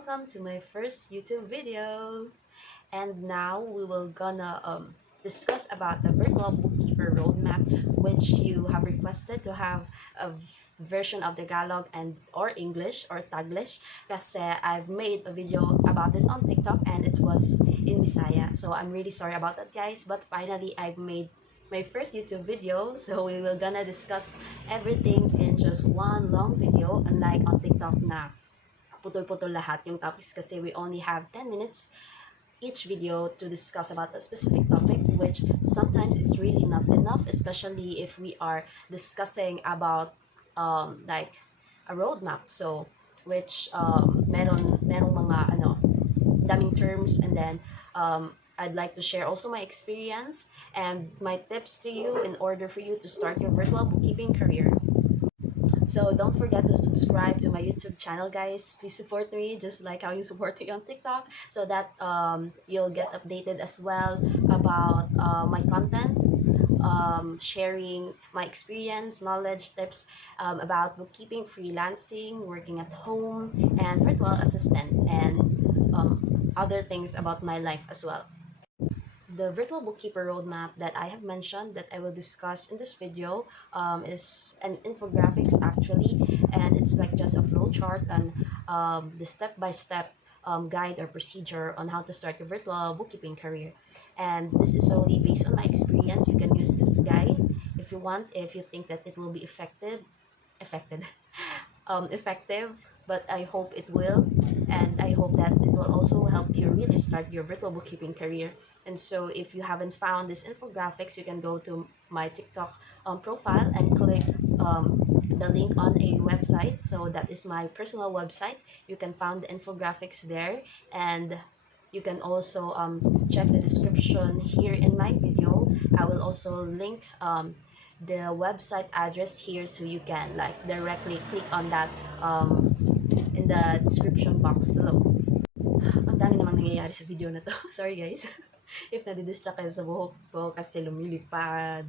welcome to my first YouTube video. And now we will gonna discuss about the virtual bookkeeper roadmap, which you have requested to have a version of Tagalog and or English or Taglish kasi I've made a video about this on TikTok and it was in Bisaya. So I'm really sorry about that, guys, but finally I've made my first YouTube video, so we will gonna discuss everything in just one long video, unlike on TikTok na putol-putol lahat yung topics kasi we only have 10 minutes each video to discuss about a specific topic, which sometimes it's really not enough, especially if we are discussing about like a roadmap. So which merong mga daming terms, and then I'd like to share also my experience and my tips to you in order for you to start your virtual bookkeeping career. So don't forget to subscribe to my YouTube channel, guys. Please support me just like how you support me on TikTok, so that you'll get updated as well about my contents, sharing my experience, knowledge, tips about bookkeeping, freelancing, working at home, and virtual assistants, and other things about my life as well. The virtual bookkeeper roadmap that I have mentioned that I will discuss in this video is an infographics actually, and it's like just a flow chart and the step-by-step guide or procedure on how to start your virtual bookkeeping career. And this is solely based on my experience. You can use this guide if you want, if you think that it will be effective, but I hope it will, and I hope that it will also help you really start your virtual bookkeeping career. And so if you haven't found this infographics, you can go to my TikTok profile and click the link on a website. So that is my personal website. You can find the infographics there, and you can also check the description here in my video. I will also link the website address here, so you can like directly click on that in the description box below. Ang dami namang nangyayari sa video na to. Sorry, guys. If nadidistract kayo sa buhok ko kasi lumilipad.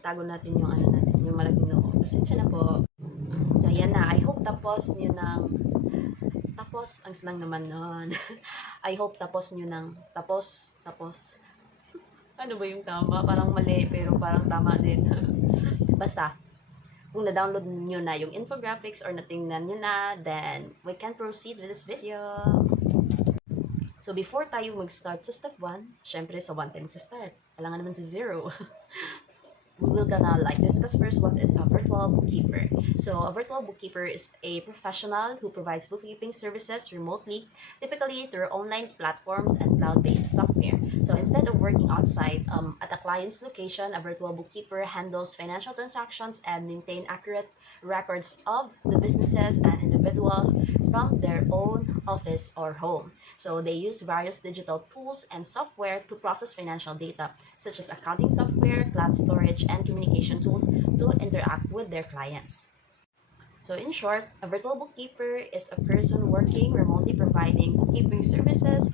Tago natin yung yung malaking noo. Pasensya na po. So, yan na. I hope tapos nyo ng ang slang naman nun. I hope tapos nyo ng tapos. Ano ba yung tama? Parang mali, pero parang tama din. Basta, kung na-download nyo na yung infographics or natingnan nyo na, then we can proceed with this video. So, before tayo mag-start sa step 1, syempre sa 1 tayo mag-start. Kailangan naman sa 0. We're gonna discuss first what is a virtual bookkeeper. So a virtual bookkeeper is a professional who provides bookkeeping services remotely, typically through online platforms and cloud-based software. So instead of working outside at a client's location, a virtual bookkeeper handles financial transactions and maintain accurate records of the businesses and individuals from their own office or home. So they use various digital tools and software to process financial data, such as accounting software, cloud storage, and communication tools to interact with their clients. So in short, a virtual bookkeeper is a person working remotely providing bookkeeping services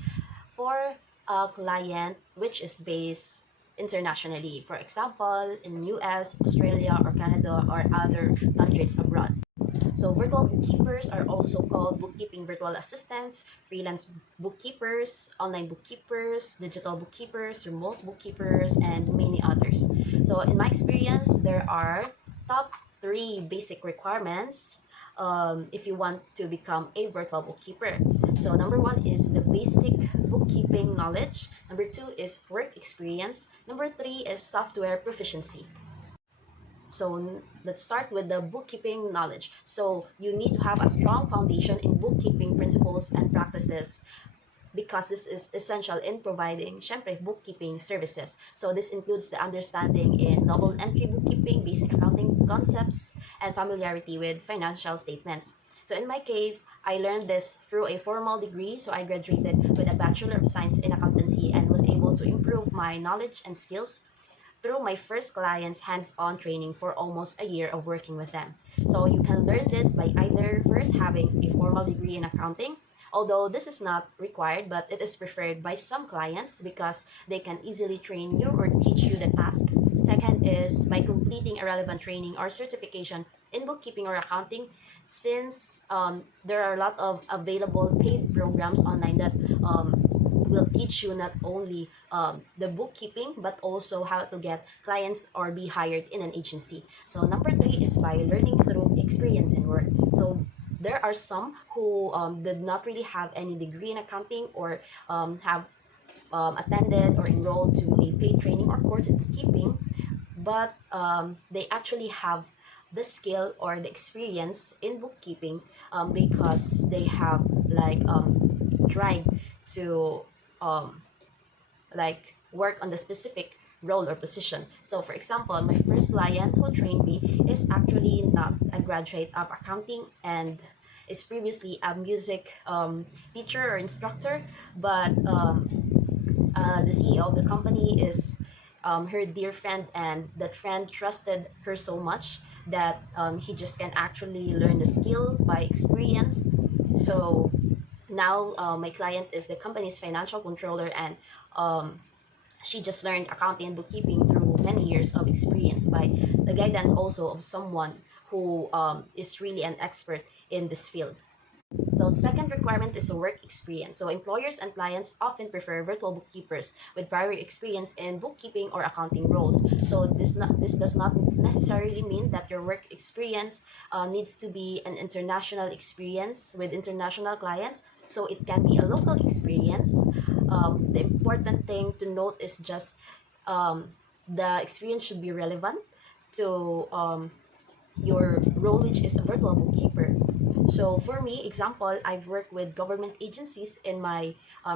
for a client which is based internationally. For example, in US, Australia, or Canada, or other countries abroad. So virtual bookkeepers are also called bookkeeping virtual assistants, freelance bookkeepers, online bookkeepers, digital bookkeepers, remote bookkeepers, and many others. So in my experience, there are top 3 basic requirements if you want to become a virtual bookkeeper. So number 1 is the basic bookkeeping knowledge. Number 2 is work experience. Number 3 is software proficiency. So let's start with the bookkeeping knowledge. So you need to have a strong foundation in bookkeeping principles and practices, because this is essential in providing, syempre, bookkeeping services. So this includes the understanding in double entry bookkeeping, basic accounting concepts, and familiarity with financial statements. So in my case, I learned this through a formal degree. So I graduated with a Bachelor of Science in Accountancy and was able to improve my knowledge and skills through my first client's hands-on training for almost a year of working with them. So you can learn this by either first having a formal degree in accounting, although this is not required, but it is preferred by some clients because they can easily train you or teach you the task. Second is is by completing a relevant training or certification in bookkeeping or accounting, since there are a lot of available paid programs online that will teach you not only the bookkeeping but also how to get clients or be hired in an agency. So number three is by learning through experience in work. So there are some who did not really have any degree in accounting or have attended or enrolled to a paid training or course in bookkeeping, but they actually have the skill or the experience in bookkeeping because they have tried to um, work on the specific role or position. So for example, my first client who trained me is actually not a graduate of accounting and is previously a music teacher or instructor, but the CEO of the company is her dear friend, and that friend trusted her so much that he just can actually learn the skill by experience. So now my client is the company's financial controller, and um, she just learned accounting and bookkeeping through many years of experience by the guidance also of someone who is really an expert in this field. So second requirement is a work experience. So employers and clients often prefer virtual bookkeepers with prior experience in bookkeeping or accounting roles. So this does not necessarily mean that your work experience needs to be an international experience with international clients. So it can be a local experience. The important thing to note is just the experience should be relevant to your role, which is a virtual bookkeeper. So for me, example, I've worked with government agencies in my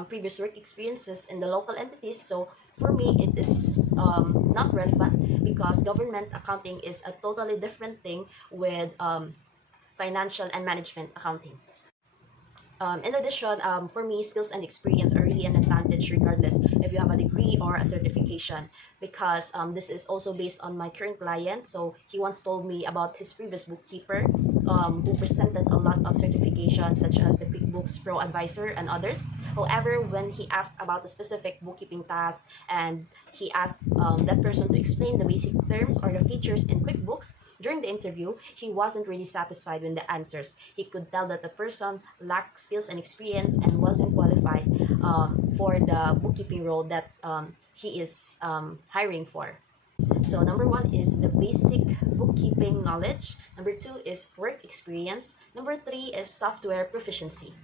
previous work experiences in the local entities. So for me, it is not relevant because government accounting is a totally different thing with financial and management accounting. In addition, for me, skills and experience are really an advantage regardless if you have a degree or a certification, because this is also based on my current client. So he once told me about his previous bookkeeper who presented a lot of certifications such as the QuickBooks Pro Advisor and others. However, when he asked about the specific bookkeeping task and he asked that person to explain the basic terms or the features in QuickBooks, during the interview, he wasn't really satisfied with the answers. He could tell that the person lacked skills and experience and wasn't qualified for the bookkeeping role that he is hiring for. So number one is the basic bookkeeping knowledge. Number two is work experience. Number three is software proficiency.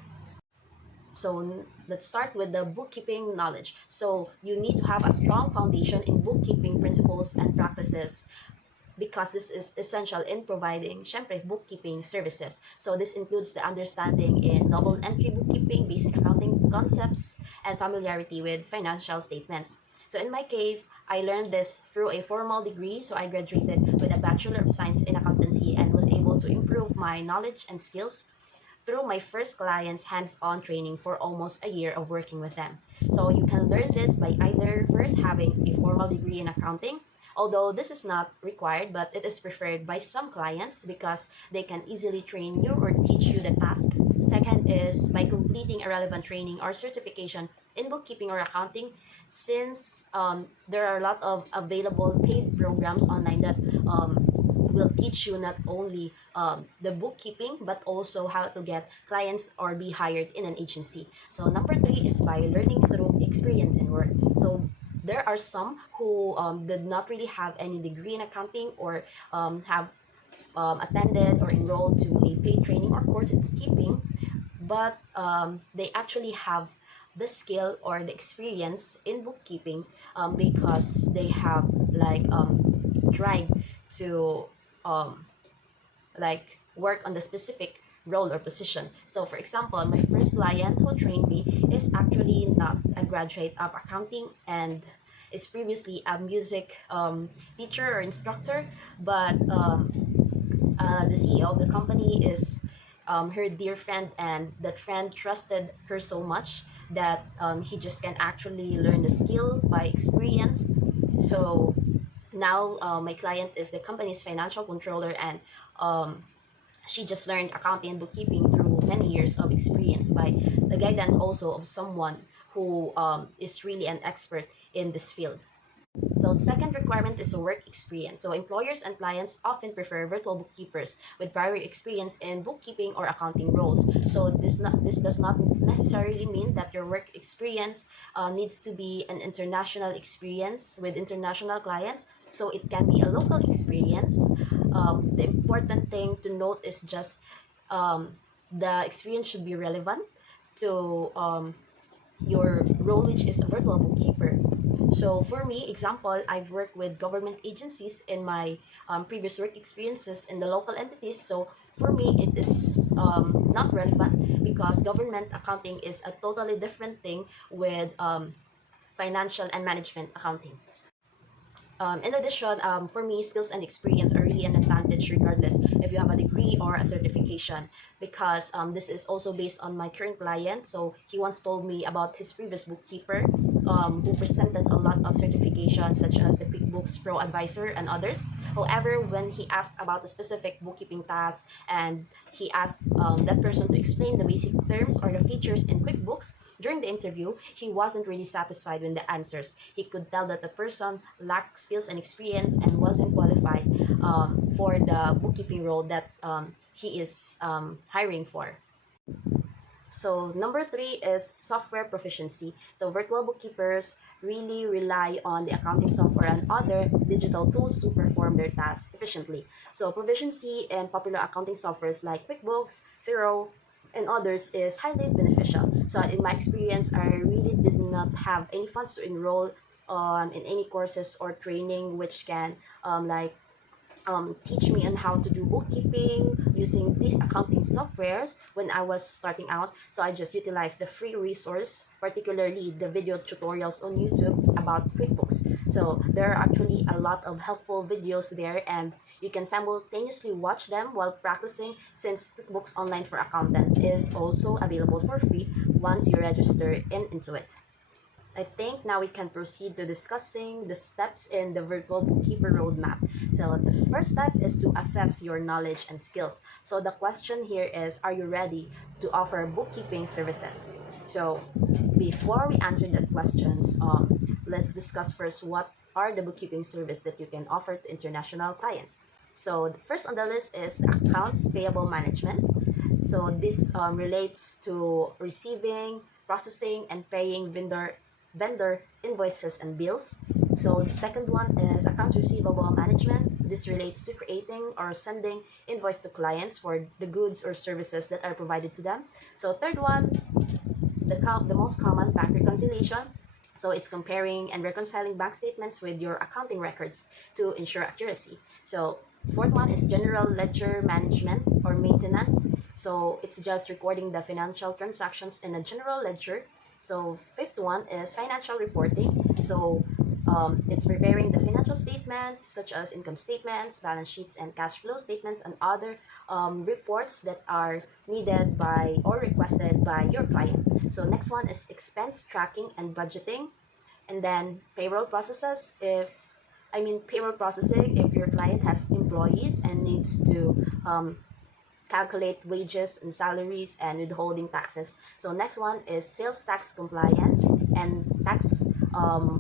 So let's start with the bookkeeping knowledge. So you need to have a strong foundation in bookkeeping principles and practices because this is essential in providing, syempre, bookkeeping services. So this includes the understanding in double entry bookkeeping, basic accounting concepts, and familiarity with financial statements. So in my case, I learned this through a formal degree. So I graduated with a Bachelor of Science in Accountancy and was able to improve my knowledge and skills through my first client's hands-on training for almost a year of working with them. So you can learn this by either first having a formal degree in accounting, although this is not required, but it is preferred by some clients because they can easily train you or teach you the task. Second is by completing a relevant training or certification in bookkeeping or accounting, since there are a lot of available paid programs online that will teach you not only the bookkeeping but also how to get clients or be hired in an agency. So number three is by learning through experience in work. So there are some who did not really have any degree in accounting or have attended or enrolled to a paid training or course in bookkeeping, but they actually have the skill or the experience in bookkeeping because they have tried to um, work on the specific role or position. So for example, my first client who trained me is actually not a graduate of accounting and is previously a music teacher or instructor, but the CEO of the company is her dear friend, and that friend trusted her so much that he just can actually learn the skill by experience. So now my client is the company's financial controller, and she just learned accounting and bookkeeping through many years of experience by the guidance also of someone who is really an expert in this field. So second requirement is a work experience. So employers and clients often prefer virtual bookkeepers with prior experience in bookkeeping or accounting roles. So this does not necessarily mean that your work experience needs to be an international experience with international clients. So it can be a local experience. The important thing to note is just um, the experience should be relevant to your role, which is a virtual bookkeeper. So for me, example, I've worked with government agencies in my previous work experiences in the local entities. So for me, it is not relevant because government accounting is a totally different thing with financial and management accounting. In addition, for me, skills and experience are really an advantage regardless if you have a degree or a certification, because this is also based on my current client. So he once told me about his previous bookkeeper who presented a lot of certifications such as the QuickBooks Pro Advisor and others. However, when he asked about the specific bookkeeping task and he asked that person to explain the basic terms or the features in QuickBooks, during the interview, he wasn't really satisfied with the answers. He could tell that the person lacked skills and experience and wasn't qualified for the bookkeeping role that he is hiring for. So number three is software proficiency. So virtual bookkeepers really rely on the accounting software and other digital tools to perform their tasks efficiently. So proficiency in popular accounting softwares like QuickBooks, Xero, and others is highly beneficial. So in my experience, I really did not have any funds to enroll in any courses or training which can teach me on how to do bookkeeping using these accounting softwares when I was starting out. So I just utilized the free resource, particularly the video tutorials on YouTube about QuickBooks. So there are actually a lot of helpful videos there, and you can simultaneously watch them while practicing, since QuickBooks Online for Accountants is also available for free once you register into it. I think now we can proceed to discussing the steps in the virtual bookkeeper roadmap. So the first step is to assess your knowledge and skills. So the question here is, are you ready to offer bookkeeping services? So before we answer that questions, let's discuss first what are the bookkeeping service that you can offer to international clients. So the first on the list is accounts payable management. So this relates to receiving, processing, and paying vendor invoices and bills. So the second one is accounts receivable management. This relates to creating or sending invoice to clients for the goods or services that are provided to them. So third one, the most common, bank reconciliation. So it's comparing and reconciling bank statements with your accounting records to ensure accuracy. So fourth one is general ledger management or maintenance. So it's just recording the financial transactions in a general ledger. So fifth one is financial reporting. So it's preparing the financial statements such as income statements, balance sheets, and cash flow statements, and other reports that are needed by or requested by your client. So next one is expense tracking and budgeting, and then payroll processes. Payroll processing if your client has employees and needs to calculate wages and salaries and withholding taxes. So next one is sales tax compliance and tax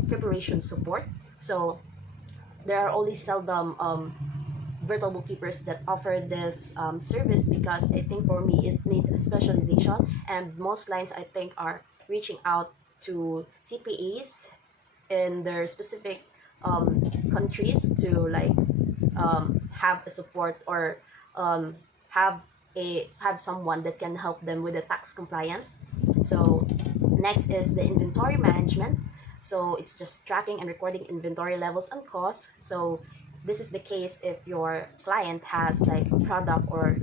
preparation support. So there are only seldom virtual bookkeepers that offer this service, because I think for me it needs a specialization, and most clients I think are reaching out to CPAs in their specific countries to have a support or um, have someone that can help them with the tax compliance. So next is the inventory management. So it's just tracking and recording inventory levels and costs. So this is the case if your client has like a product or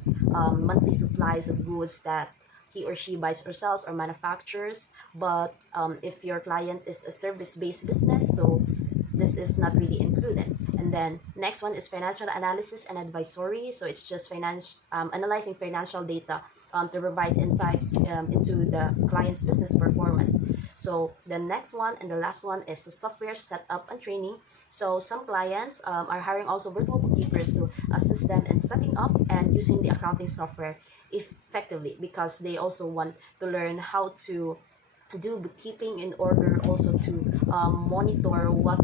monthly supplies of goods that he or she buys or sells or manufactures. But if your client is a service-based business, so this is not really included. And then next one is financial analysis and advisory. So it's just analyzing financial data to provide insights into the client's business performance. So the next one and the last one is the software setup and training. So some clients are hiring also virtual bookkeepers to assist them in setting up and using the accounting software effectively, because they also want to learn how to do bookkeeping in order also to monitor what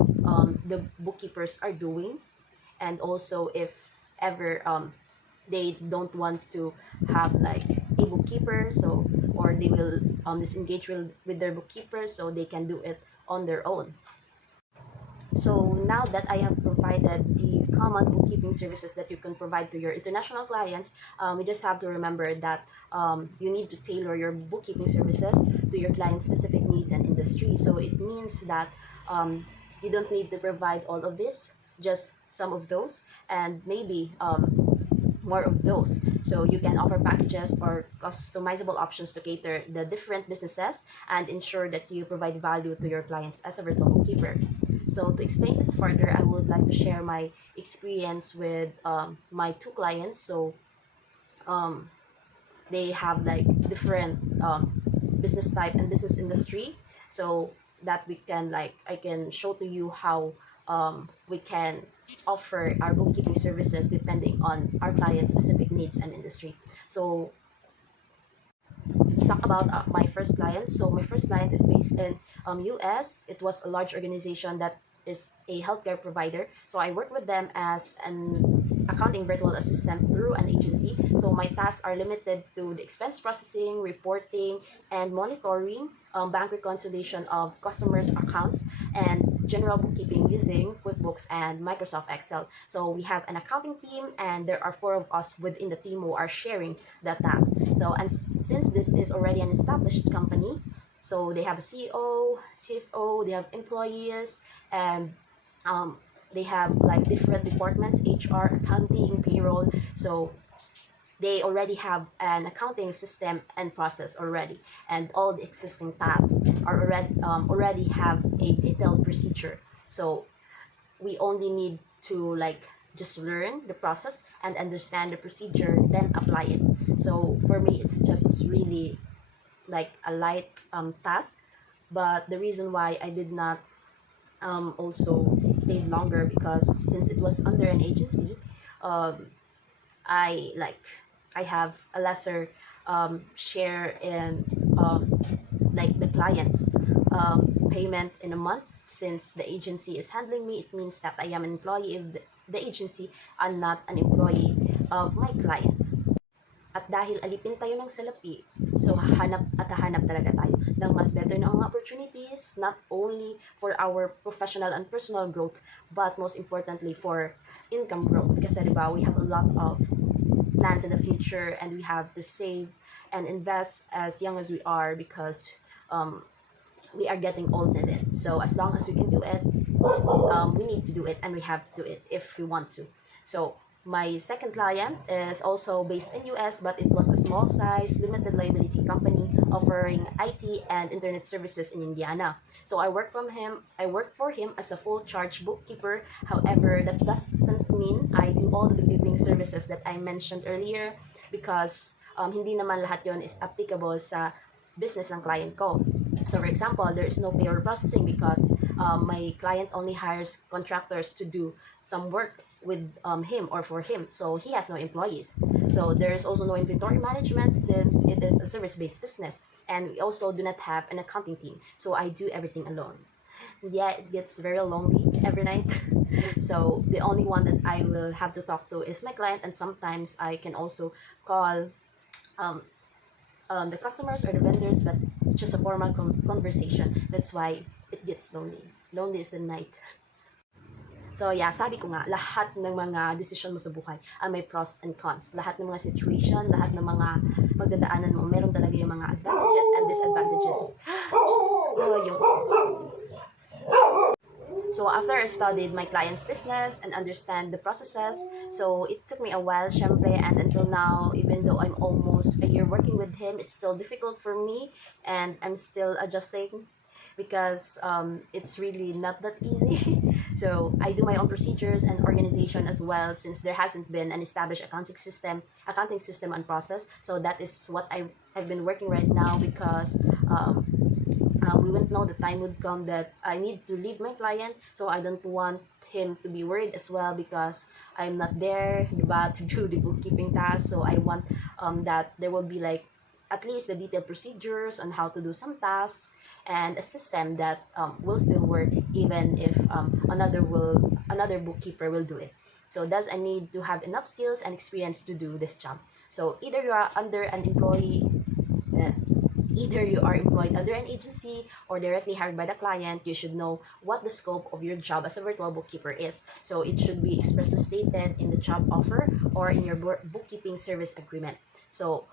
the bookkeepers are doing, and also if ever they don't want to have like a bookkeeper, so or they will disengage with their bookkeeper, so they can do it on their own. So now that I have provided the common bookkeeping services that you can provide to your international clients, we just have to remember that you need to tailor your bookkeeping services to your client's specific needs and industry. So it means that you don't need to provide all of this, just some of those, and maybe more of those. So you can offer packages or customizable options to cater the different businesses and ensure that you provide value to your clients as a virtual bookkeeper. So to explain this further, I would like to share my experience with my two clients. So um, they have like different business type and business industry, so that we can like I can show to you how we can offer our bookkeeping services depending on our client's specific needs and industry. So let's talk about my first client. So my first client is based in US. It was a large organization that is a healthcare provider. So I work with them as an accounting virtual assistant through an agency. So my tasks are limited to the expense processing, reporting, and monitoring bank reconciliation of customers' accounts and general bookkeeping using QuickBooks and Microsoft Excel. So we have an accounting team, and there are four of us within the team who are sharing the task. So, and since this is already an established company, so they have a CEO, CFO, they have employees, and um, they have like different departments: HR, accounting, payroll. So they already have an accounting system and process already, and all the existing tasks are already have a detailed procedure. So we only need to like just learn the process and understand the procedure, then apply it. So for me, it's just really like a light task. But the reason why I did not also stay longer, because since it was under an agency, um, I like I have a lesser share in like the client's payment in a month. Since the agency is handling me, it means that I am an employee of the agency and not an employee of my client. At dahil alipin tayo ng salapi, so hahanap talaga tayo ng mas better na mga opportunities, not only for our professional and personal growth, but most importantly for income growth. Kasi diba, we have a lot of plans in the future, and we have to save and invest as young as we are, because we are getting old in it. So as long as we can do it, we need to do it, and we have to do it if we want to. So my second client is also based in US, but it was a small size limited liability company offering IT and internet services in Indiana. So I work for him as a full charge bookkeeper. However, that doesn't mean I do all the bookkeeping services that I mentioned earlier, because hindi naman lahat yon is applicable sa business ng client ko. So for example, there is no payroll processing because my client only hires contractors to do some work with him or for him. So he has no employees. So there is also no inventory management since it is a service-based business. And we also do not have an accounting team. So I do everything alone. Yeah, it gets very lonely every night. So the only one that I will have to talk to is my client, and sometimes I can also call the customers or the vendors, but it's just a formal conversation. That's why it gets lonely. Lonely is the night. So yeah, sabi ko nga, lahat ng mga decision mo sa buhay ay may pros and cons. Lahat ng mga situation, lahat ng mga pagdadaanan mo, meron talaga yung mga advantages and disadvantages. Yung So after I studied my client's business and understand the processes, so it took me a while, syempre, and until now, even though I'm almost a year working with him, it's still difficult for me, and I'm still adjusting, because it's really not that easy. So I do my own procedures and organization as well, since there hasn't been an established accounting system and process. So that is what I've been working right now, because we won't know the time would come that I need to leave my client, so I don't want him to be worried as well, because I'm not there diba, to do the bookkeeping task. So I want that there will be like at least the detailed procedures on how to do some tasks, and a system that will still work even if another bookkeeper will do it. So thus I need to have enough skills and experience to do this job. So uh, either you are employed under an agency or directly hired by the client, you should know what the scope of your job as a virtual bookkeeper is. So it should be expressly stated in the job offer or in your bookkeeping service agreement. So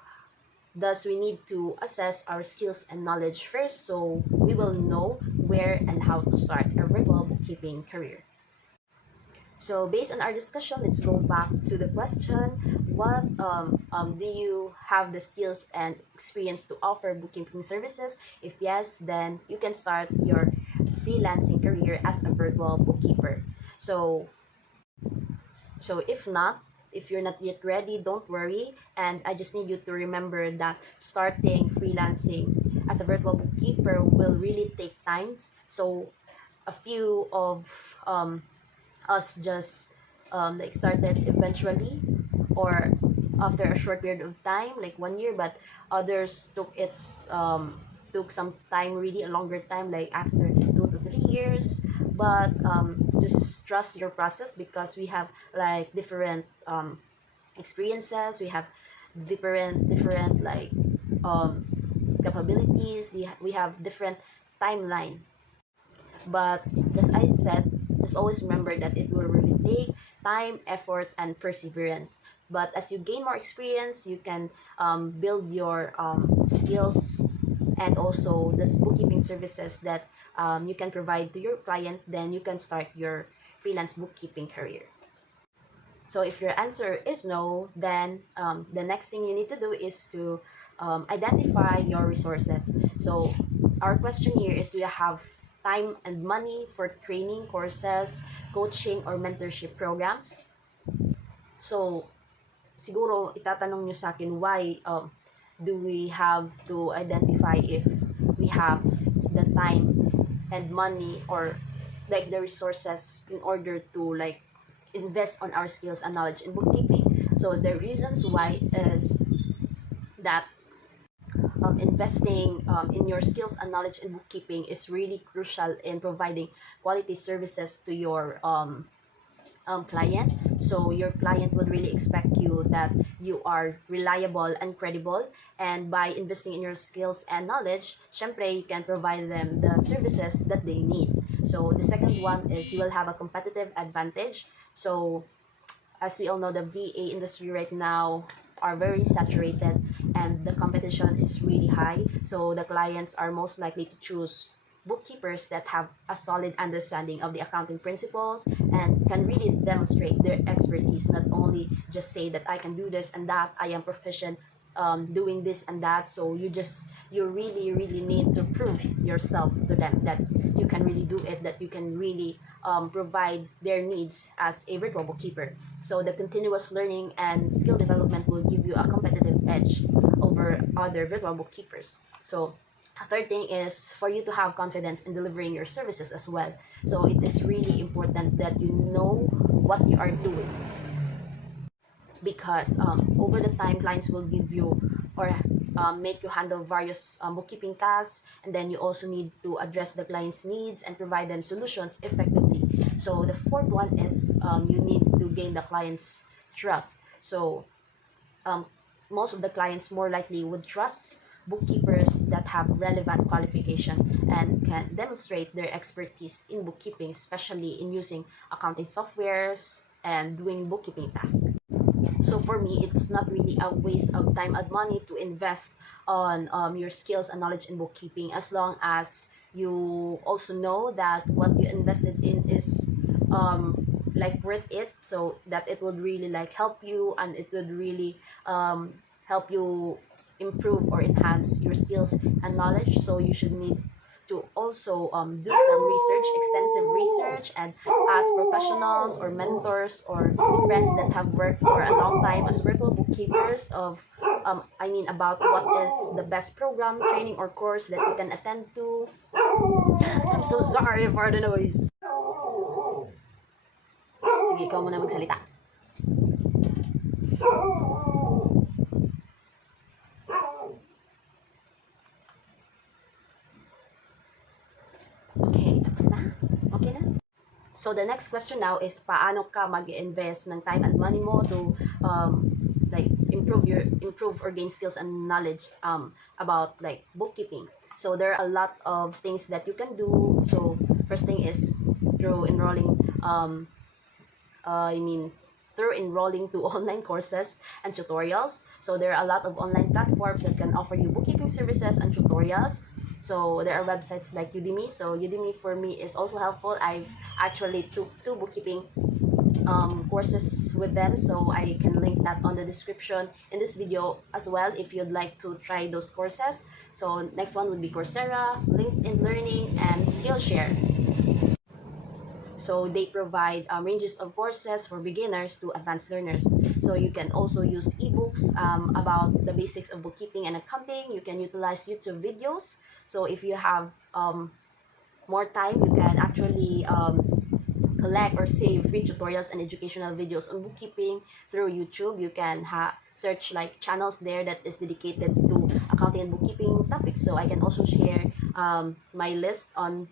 thus we need to assess our skills and knowledge first so we will know where and how to start a virtual bookkeeping career. So based on our discussion, let's go back to the question: what do you have the skills and experience to offer bookkeeping services? If yes, then you can start your freelancing career as a virtual bookkeeper. So if not, if you're not yet ready, don't worry. And I just need you to remember that starting freelancing as a virtual bookkeeper will really take time. So a few of us just like started eventually or after a short period of time, like 1 year, but others took some time, really a longer time, like after 2 to 3 years. But just trust your process because we have like different experiences, we have different like um, capabilities, we have different timeline. But just I said, just always remember that it will really take time, effort, and perseverance. But as you gain more experience, you can build your skills and also the bookkeeping services that you can provide to your client. Then you can start your freelance bookkeeping career. So if your answer is no, then the next thing you need to do is to identify your resources. So our question here is, do you have time and money for training courses, coaching, or mentorship programs? So siguro itatanong nyo sa akin, why do we have to identify if we have the time and money or like the resources in order to like invest on our skills and knowledge in bookkeeping. So the reasons why is that investing in your skills and knowledge in bookkeeping is really crucial in providing quality services to your client. So your client would really expect you that you are reliable and credible. And by investing in your skills and knowledge, syempre, you can provide them the services that they need. So the second one is you will have a competitive advantage. So as we all know, the VA industry right now are very saturated and the competition is really high. So the clients are most likely to choose bookkeepers that have a solid understanding of the accounting principles and can really demonstrate their expertise, not only just say that I can do this and that, I am proficient doing this and that. So you really need to prove yourself to them that you can really do it, that you can really provide their needs as a virtual bookkeeper. So the continuous learning and skill development will give you a competitive edge over other virtual bookkeepers. So a third thing is for you to have confidence in delivering your services as well. So it is really important that you know what you are doing because over the time clients will give you or make you handle various bookkeeping tasks, and then you also need to address the client's needs and provide them solutions effectively. So the fourth one is you need to gain the client's trust. So um, most of the clients more likely would trust bookkeepers that have relevant qualification and can demonstrate their expertise in bookkeeping, especially in using accounting softwares and doing bookkeeping tasks. So for me, it's not really a waste of time and money to invest on your skills and knowledge in bookkeeping, as long as you also know that what you invested in is like worth it, so that it would really like help you and it would really help you improve or enhance your skills and knowledge. So you should need to also do some research, extensive research, and ask professionals or mentors or friends that have worked for a long time as virtual bookkeepers about what is the best program, training, or course that you can attend to. I'm so sorry for the noise. Sige, ikaw muna magsalita. So the next question now is paano ka mag-invest ng time and money mo to like improve or gain skills and knowledge about like bookkeeping. So there are a lot of things that you can do. So first thing is through enrolling I mean, through enrolling to online courses and tutorials. So there are a lot of online platforms that can offer you bookkeeping services and tutorials. So there are websites like Udemy. So Udemy for me is also helpful. I've actually took two bookkeeping courses with them, so I can link that on the description in this video as well if you'd like to try those courses. So next one would be Coursera, LinkedIn Learning, and Skillshare. So they provide ranges of courses for beginners to advanced learners. So you can also use ebooks about the basics of bookkeeping and accounting. You can utilize YouTube videos. So if you have more time, you can actually collect or save free tutorials and educational videos on bookkeeping through YouTube. You can search like channels there that is dedicated to accounting and bookkeeping topics. So I can also share my list on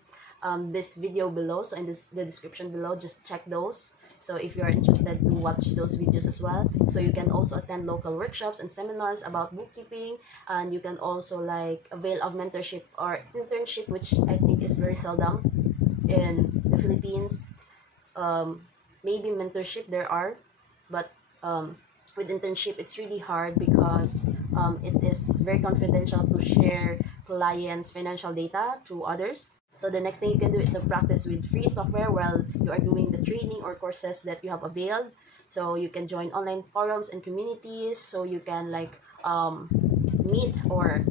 this video below. So in the description below, just check those. So if you are interested to watch those videos as well. So you can also attend local workshops and seminars about bookkeeping, and you can also like avail of mentorship or internship, which I think is very seldom in the Philippines. Maybe mentorship there are, but with internship it's really hard because it is very confidential to share clients financial data to others. So the next thing you can do is to practice with free software while you are doing the training or courses that you have availed. So you can join online forums and communities, so you can like meet or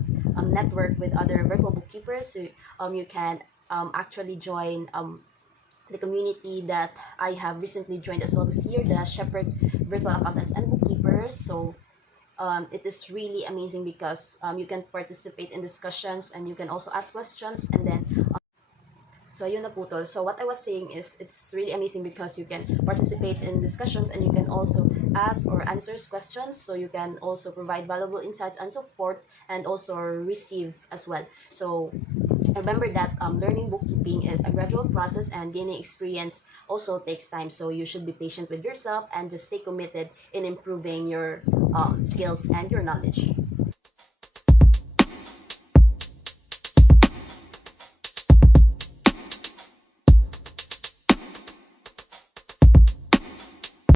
network with other virtual bookkeepers. So you can actually join the community that I have recently joined as well this year, the Shepherd Virtual Accountants and Bookkeepers. So it is really amazing because you can participate in discussions and you can also ask questions, and then so ayun na putol. So what I was saying is it's really amazing because you can participate in discussions and you can also ask or answer questions. So you can also provide valuable insights and support and also receive as well. So remember that learning bookkeeping is a gradual process and gaining experience also takes time. So you should be patient with yourself and just stay committed in improving your skills and your knowledge.